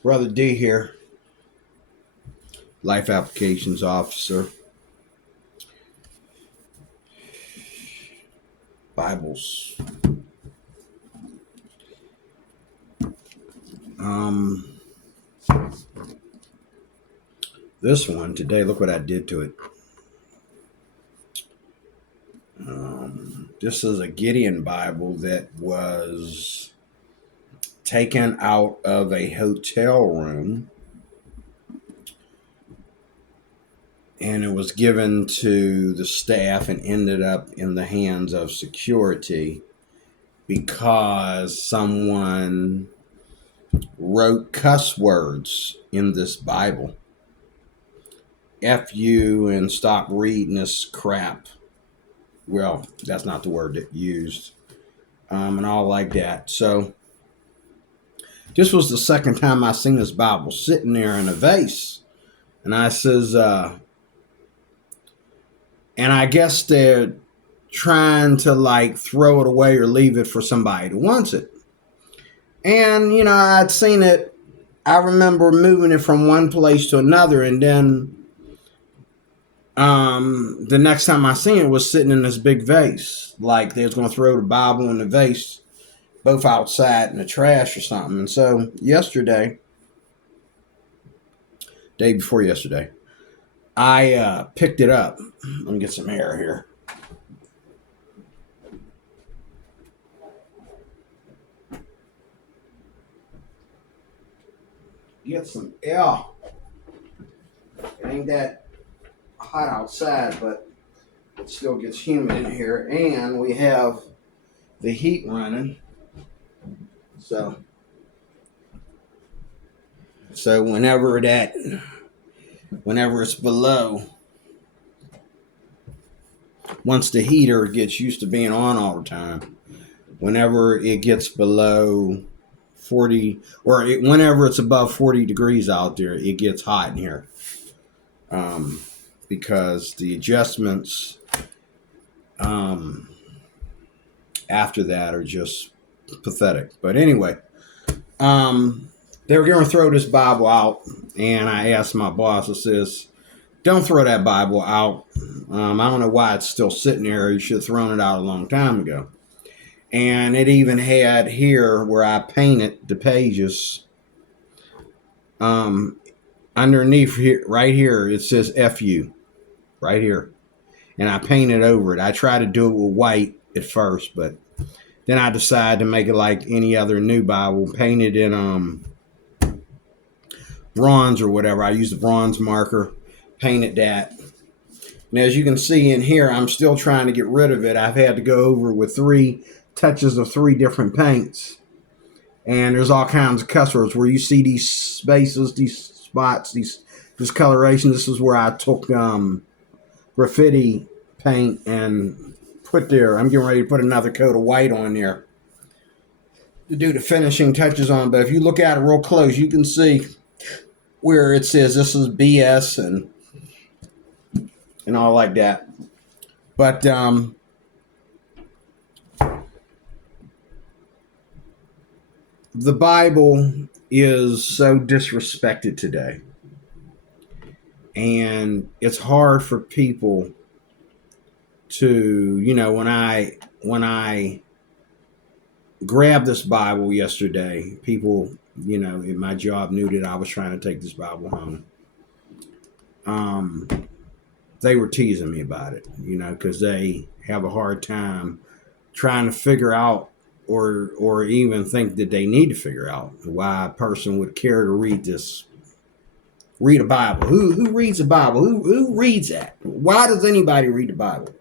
Brother D here, Life Applications Officer. Bibles. This one today, look what I did to it. This is a Gideon Bible that was taken out of a hotel room, and it was given to the staff and ended up in the hands of security because someone wrote cuss words in this Bible. F you and stop reading this crap. Well, that's not the word that used. And all like that. So this was the second time I seen this Bible sitting there in a vase. And I says, and I guess they're trying to like throw it away or leave it for somebody that wants it. And, you know, I'd seen it. I remember moving it from one place to another, and then the next time I seen it was sitting in this big vase. Like they was going to throw the Bible and the vase both outside in the trash or something. And so yesterday, day before yesterday, I picked it up. Let me get some air here. Get some air. It ain't that hot outside, but it still gets humid in here, and we have the heat running. So whenever it's below, once the heater gets used to being on all the time, whenever it gets below 40, or whenever it's above 40 degrees out there, it gets hot in here. Because the adjustments after that are just pathetic. But anyway, they were going to throw this Bible out, and I asked my boss, I says, don't throw that Bible out. I don't know why it's still sitting there. You should have thrown it out a long time ago. And it even had here where I painted the pages. Underneath here, right here, it says FU. Right here. And I painted over it. I tried to do it with white at first, but then I decided to make it like any other new Bible, painted in bronze or whatever. I used a bronze marker, painted that. And as you can see in here, I'm still trying to get rid of it. I've had to go over with 3 touches of 3 different paints. And there's all kinds of cuss words where you see these spaces, these spots, this coloration. This is where I took graffiti paint and put there. I'm getting ready to put another coat of white on there to do the finishing touches on. But if you look at it real close, you can see where it says this is BS and all like that. But the Bible is so disrespected today. And it's hard for people to, you know, when I grabbed this Bible yesterday, people, you know, in my job knew that I was trying to take this Bible home. They were teasing me about it, you know, because they have a hard time trying to figure out or even think that they need to figure out why a person would care to read a Bible. Who reads a Bible? Who reads that? Why does anybody read the Bible?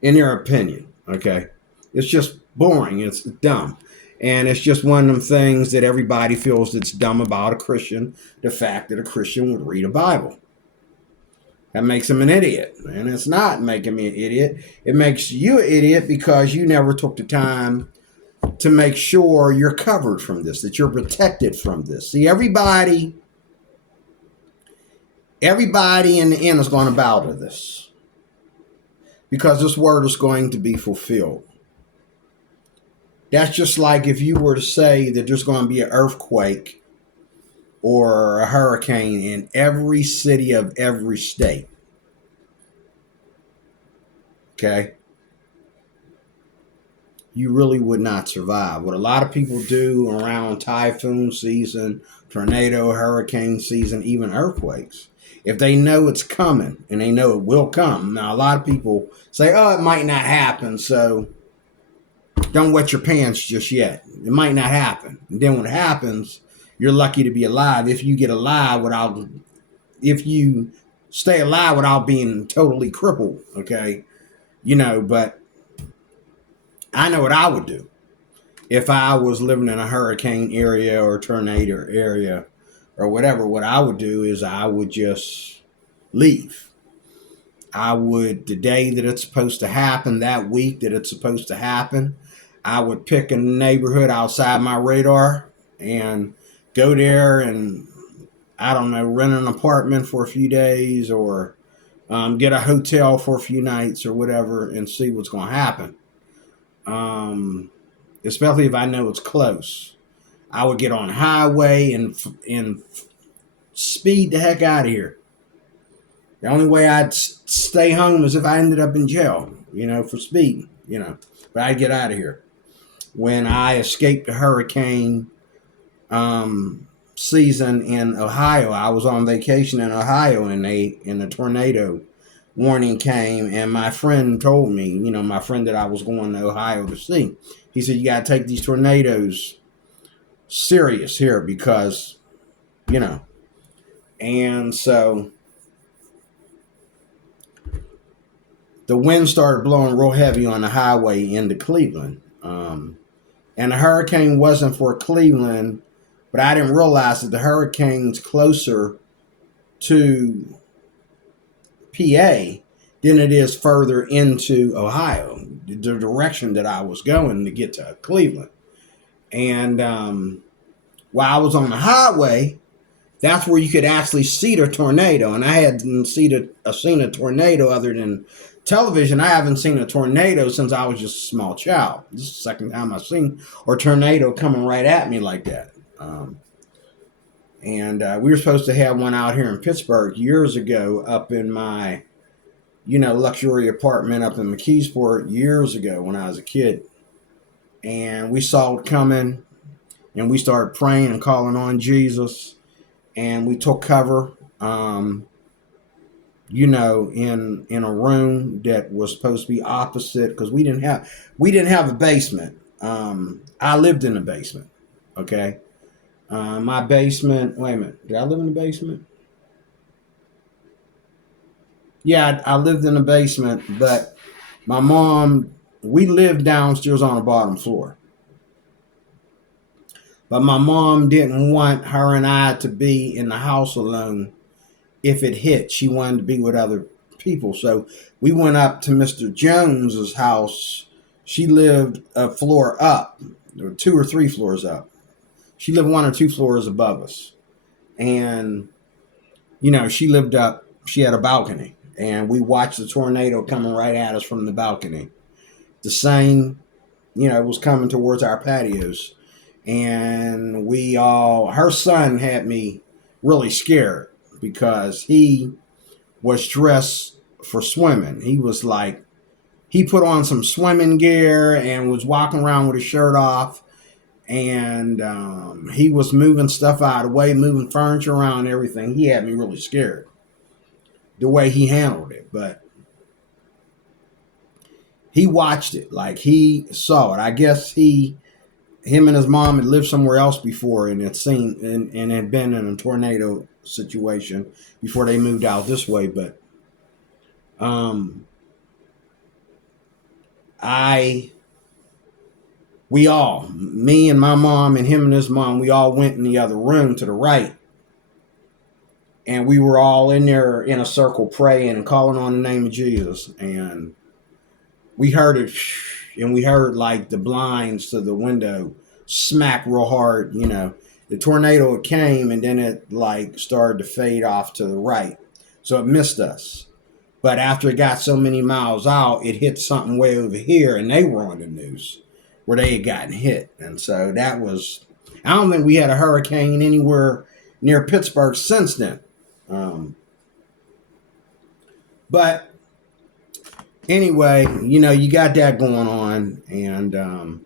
In their opinion, okay? It's just boring. It's dumb. And it's just one of them things that everybody feels that's dumb about a Christian, the fact that a Christian would read a Bible. That makes him an idiot. And it's not making me an idiot. It makes you an idiot because you never took the time to make sure you're covered from this, that you're protected from this. See, everybody in the end is going to bow to this because this word is going to be fulfilled. That's just like if you were to say that there's going to be an earthquake or a hurricane in every city of every state, okay, you really would not survive. What a lot of people do around typhoon season, tornado, hurricane season, even earthquakes, if they know it's coming and they know it will come. Now, a lot of people say, oh, it might not happen, so don't wet your pants just yet. It might not happen. And then when it happens, you're lucky to be alive if you get alive without, if you stay alive without being totally crippled, okay? But I know what I would do if I was living in a hurricane area or tornado area or whatever. What I would do is I would just leave. I would, the day that it's supposed to happen, that week that it's supposed to happen, I would pick a neighborhood outside my radar and go there and, I don't know, rent an apartment for a few days or get a hotel for a few nights or whatever and see what's going to happen. Especially if I know it's close. I would get on the highway and speed the heck out of here. The only way I'd stay home is if I ended up in jail, for speeding, But I'd get out of here. When I escaped the hurricane season in Ohio, I was on vacation in Ohio, and a tornado warning came, and my friend told me, my friend that I was going to Ohio to see, he said, you got to take these tornadoes serious here because, and so the wind started blowing real heavy on the highway into Cleveland. And the hurricane wasn't for Cleveland, but I didn't realize that the hurricane's closer to PA than it is further into Ohio, the direction that I was going to get to Cleveland. And while I was on the highway, that's where you could actually see the tornado. And I hadn't seen a tornado other than television. I haven't seen a tornado since I was just a small child. This is the second time I've seen a tornado coming right at me like that. And we were supposed to have one out here in Pittsburgh years ago up in my, luxury apartment up in McKeesport years ago when I was a kid. And we saw it coming, and we started praying and calling on Jesus, and we took cover, in a room that was supposed to be opposite, because we didn't have a basement. I lived in the basement. Okay. My basement, wait a minute, did I live in the basement? Yeah, I lived in the basement, but my mom, we lived downstairs on the bottom floor. But my mom didn't want her and I to be in the house alone if it hit. She wanted to be with other people. So we went up to Mr. Jones's house. She lived a floor up, or 2 or 3 floors up. She lived 1 or 2 floors above us. And, she lived up, she had a balcony. And we watched the tornado coming right at us from the balcony. The same, it was coming towards our patios. And her son had me really scared because he was dressed for swimming. He was like, he put on some swimming gear and was walking around with his shirt off. And he was moving stuff out of the way, moving furniture around and everything. He had me really scared the way he handled it. But he watched it, like he saw it. I guess him and his mom had lived somewhere else before and had seen and had been in a tornado situation before they moved out this way. But me and my mom and him and his mom, we all went in the other room to the right. And we were all in there in a circle praying and calling on the name of Jesus. And we heard it, and we heard like the blinds to the window smack real hard. The tornado came and then it like started to fade off to the right. So it missed us. But after it got so many miles out, it hit something way over here, and they were on the news where they had gotten hit. And so that was, I don't think we had a hurricane anywhere near Pittsburgh since then. But anyway, you got that going on, and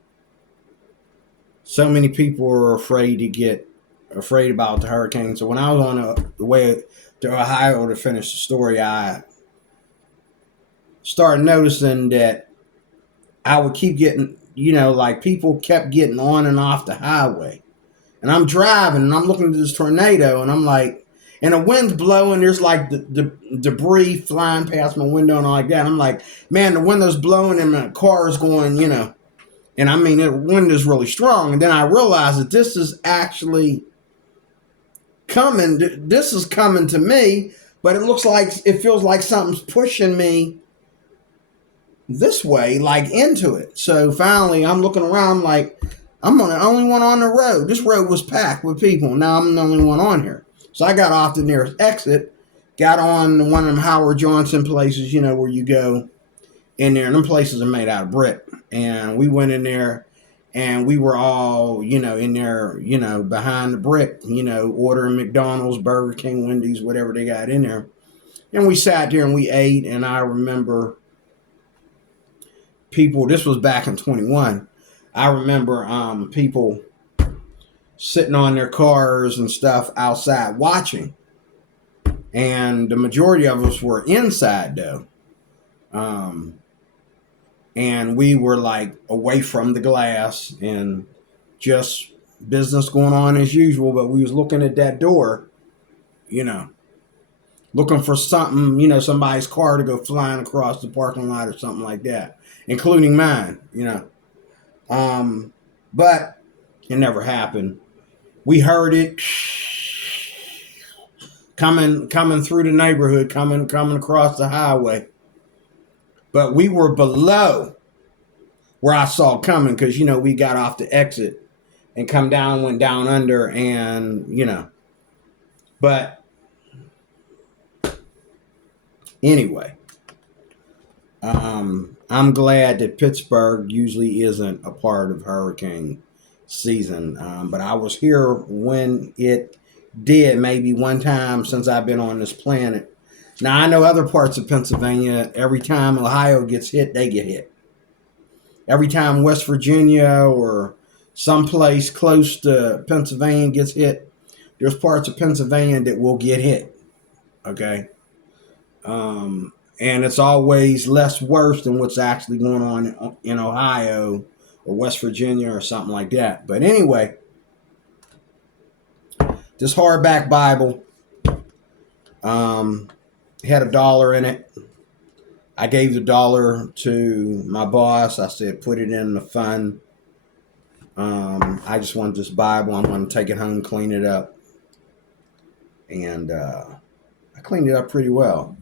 so many people are afraid about the hurricane. So when I was on the way to Ohio to finish the story, I started noticing that I would keep getting, like people kept getting on and off the highway. And I'm driving and I'm looking at this tornado and I'm like, and the wind's blowing. There's like the debris flying past my window and all like that. And I'm like, man, the window's blowing and my car is going, and I mean, the wind is really strong. And then I realized that this is actually coming. This is coming to me, but it feels like something's pushing me this way, like into it. So finally, I'm looking around like, I'm the only one on the road. This road was packed with people. Now I'm the only one on here. So I got off the nearest exit, got on one of them Howard Johnson places, where you go in there. And them places are made out of brick. And we went in there and we were all, in there, behind the brick, ordering McDonald's, Burger King, Wendy's, whatever they got in there. And we sat there and we ate. And I remember people, this was back in 21. I remember people sitting on their cars and stuff outside watching. And the majority of us were inside though. And we were like away from the glass and just business going on as usual. But we was looking at that door, looking for something, somebody's car to go flying across the parking lot or something like that, including mine, But it never happened. We heard it coming through the neighborhood, coming across the highway. But we were below where I saw coming because, we got off the exit and went down under and, But anyway, I'm glad that Pittsburgh usually isn't a part of hurricane season. But I was here when it did, maybe one time since I've been on this planet. Now, I know other parts of Pennsylvania, every time Ohio gets hit, they get hit. Every time West Virginia or someplace close to Pennsylvania gets hit, there's parts of Pennsylvania that will get hit. Okay? And it's always less worse than what's actually going on in Ohio or West Virginia or something like that. But anyway, this hardback Bible had $1 in it. I gave the $1 to my boss. I said, put it in the fund. I just want this Bible. I'm going to take it home, clean it up. And I cleaned it up pretty well.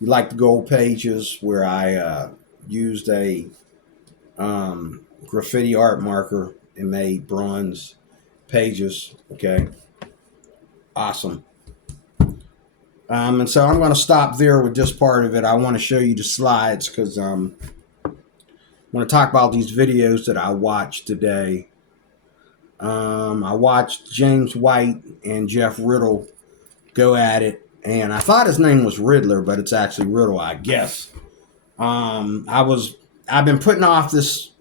You like the gold pages where I used a graffiti art marker and made bronze pages. Okay. Awesome. And so I'm going to stop there with this part of it. I want to show you the slides because I want to talk about these videos that I watched today. I watched James White and Jeff Riddle go at it. And I thought his name was Riddler, but it's actually Riddle, I guess. I've been putting off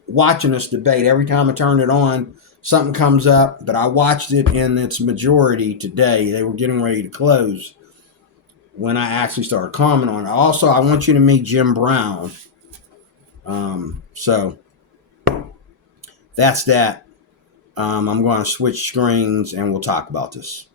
watching this debate. Every time I turn it on, something comes up. But I watched it in its majority today. They were getting ready to close when I actually started commenting on it. Also, I want you to meet Jim Brown. So that's that. I'm going to switch screens and we'll talk about this.